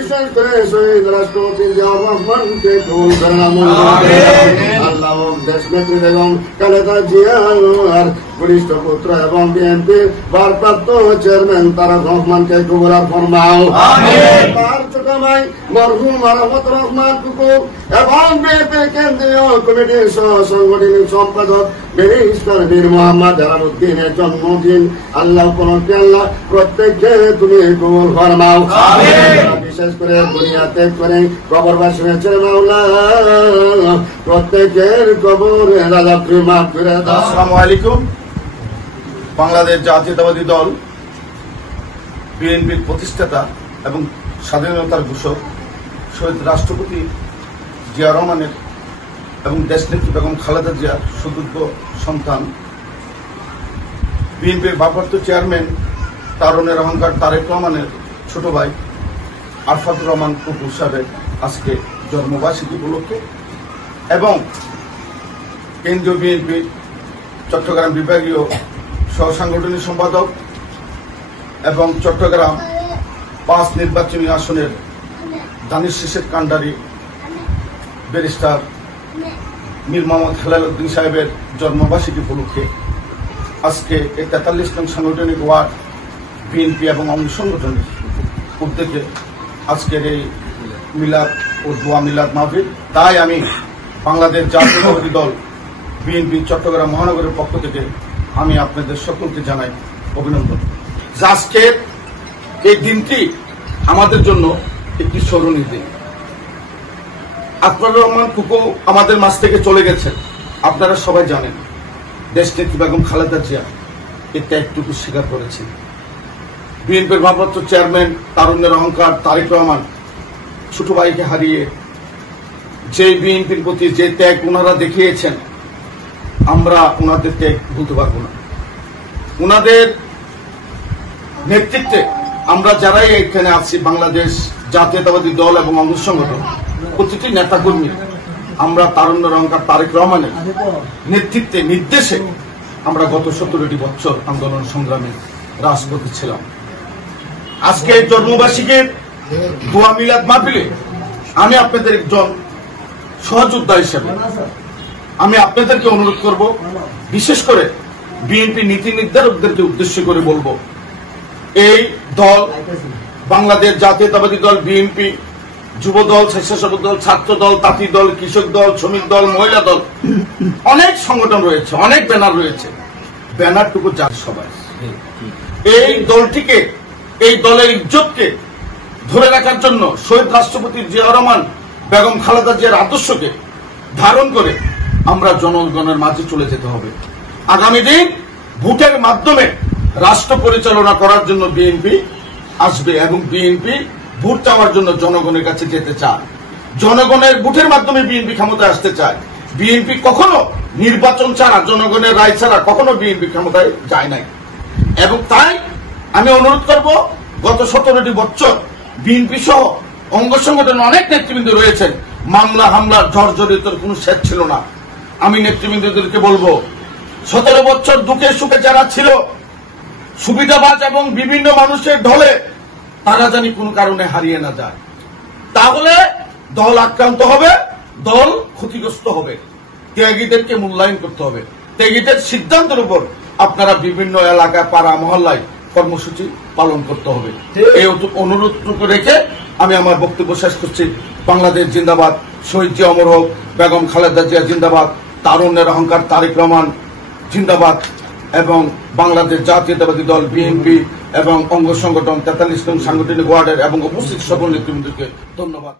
বিশেষ করে শহীদ রাষ্ট্রপতি জিয়াউর রহমানকে কবুল করেন। আল্লাহ দেশ নেত্রী বেগম খালেদা জিয়ার বরিষ্ঠ পুত্র এবং বিএনপির ভারপ্রাপ্ত চেয়ারম্যান তারেক রহমানকে কবুল ফরমাও। তার ছোট ভাই মরহুম মারাফত রহমান কুকুর এবং বিএনপির কেন্দ্রীয় কমিটির সহ সাংগঠনিক সম্পাদক ব্যারিস্টার বীর মোহাম্মদ জালালউদ্দিনের জন্মদিন আল্লাহ উপলক্ষে আল্লাহ প্রত্যেককে তুমি কবুল ফরমাও। বিশেষ করে দুনিয়াতে করে কবরবাসী হয়েছে মাওলা, প্রত্যেকের কবর রাজাত্রী মাফ করে দাও। আসসালামু আলাইকুম। বাংলাদেশ জাতীয়তাবাদী দল বিএনপির প্রতিষ্ঠাতা এবং স্বাধীনতার ঘোষক শহীদ রাষ্ট্রপতি জিয়া রহমানের এবং দেশনেত্রী বেগম খালেদা জিয়ার সুযোগ্য সন্তান বিএনপির ভারপ্রাপ্ত চেয়ারম্যান তারুণের অহংকার তারেক রহমানের ছোট ভাই আরফাতুর রহমান কুকুর সাহেবের আজকে জন্মবার্ষিকী উপলক্ষে এবং কেন্দ্রীয় বিএনপি চট্টগ্রাম বিভাগীয় সহ সাংগঠনিক সম্পাদক এবং চট্টগ্রাম ৫ নির্বাচনী আসনের দানিশ শেষের কান্ডারি ব্যারিস্টার মীর মোহাম্মদ হেলালউদ্দিন সাহেবের জন্মবার্ষিকী উপলক্ষে আজকে ৪৩ নং সাংগঠনিক ওয়ার্ড বিএনপি এবং অঙ্গ সংগঠনের উদ্যোগে আজকের এই মিলাদ ও দোয়া মিলাদ মাহফিল। তাই আমি বাংলাদেশ জাতীয়তাবাদী দল বিএনপি চট্টগ্রাম মহানগরের পক্ষ থেকে আমি আপনাদের সকলকে জানাই অভিনন্দন। আজকের এই দিনটি আমাদের জন্য একটি স্মরণীয় দিন। আরফাতুর রহমান কুকু আমাদের মাঝ থেকে চলে গেছেন, আপনারা সবাই জানেন। দেশনেত্রী বেগম খালেদা জিয়া এই ত্যাগটুকু স্বীকার করেছেন। বিএনপির ভারপ্রাপ্ত চেয়ারম্যান তারুণ্যের অহংকার তারেক রহমান ছোট ভাইকে হারিয়ে যে বিএনপির প্রতি যে ত্যাগ ওনারা দেখিয়েছেন, আমরা ওনাদের ত্যাগ ভুলতে পারবো না। ওনাদের নেতৃত্বে আমরা যারাই এখানে আছি, বাংলাদেশ জাতীয়তাবাদী দল এবং অঙ্গ সংগঠন প্রতিটি নেতাকর্মী আমরা তারুণ্যের অহংকার তারেক রহমানের নেতৃত্বে নির্দেশে আমরা গত 17টি বছর আন্দোলন সংগ্রামে রাজপথে ছিলাম। আজকে জন্মবার্ষিকীর দোয়া মিলাদ মাহফিলে আমি আপনাদের একজন সহযোদ্ধা হিসেবে আমি আপনাদেরকে অনুরোধ করব, বিশেষ করে বিএনপি নীতি নির্ধারকদেরকে উদ্দেশ্য করে বলবো, এই দল বাংলাদেশ জাতীয়তাবাদী দল বিএনপি যুব দল, স্বেচ্ছাসেবক দল, ছাত্র দল, তাঁতি দল, কৃষক দল, শ্রমিক দল, মহিলা দল, অনেক সংগঠন রয়েছে, অনেক ব্যানার রয়েছে। ব্যানারটুকু যার সবাই এই দলটিকে, এই দলের ইজ্জতকে ধরে রাখার জন্য শহীদ রাষ্ট্রপতি জিয়াউর রহমান বেগম খালেদা জিয়ার আদর্শকে ধারণ করে আমরা জনগণের মাঝে চলে যেতে হবে। আগামী দিন ভোটের মাধ্যমে রাষ্ট্র পরিচালনা করার জন্য বিএনপি আসবে এবং বিএনপি ভোট চাওয়ার জন্য জনগণের কাছে যেতে চায়। জনগণের ভোটের মাধ্যমে বিএনপি ক্ষমতায় আসতে চায়। বিএনপি কখনো নির্বাচন ছাড়া, জনগণের রায় ছাড়া কখনো বিএনপি ক্ষমতায় যায় নাই। এবং তাই আমি অনুরোধ করব, গত 17টি বছর বিএনপি সহ অঙ্গ সংগঠনের অনেক নেতৃবৃন্দ রয়েছেন, মামলা হামলার জর্জরিতর কোন শেষ ছিল না। আমি নেতৃবৃন্দদেরকে বলবো, 17 বছর দুঃখে সুখে যারা ছিল, সুবিধাবাজ এবং বিভিন্ন মানুষের ঢলে, তারা জানি কোনো কারণে হারিয়ে না যায়। তাহলে দল আক্রান্ত হবে, দল ক্ষতিগ্রস্ত হবে। ত্যাগীদেরকে মূল্যায়ন করতে হবে। ত্যাগীদের সিদ্ধান্তের উপর আপনারা বিভিন্ন এলাকায়, পাড়া মহল্লায় কর্মসূচি পালন করতে হবে। এই অনুরোধটুকু রেখে আমি আমার বক্তব্য শেষ করছি। বাংলাদেশ জিন্দাবাদ, শহীদ জিয়া অমর হোক, বেগম খালেদা জিয়া জিন্দাবাদ, তারুণ্যের অহংকার তারেক রহমান জিন্দাবাদ এবং বাংলাদেশ জাতীয়তাবাদী দল বিএনপি এবং অঙ্গ সংগঠন 43 নং সাংগঠনিক ওয়ার্ডের এবং উপস্থিত সকল নেতৃবৃন্দকে ধন্যবাদ।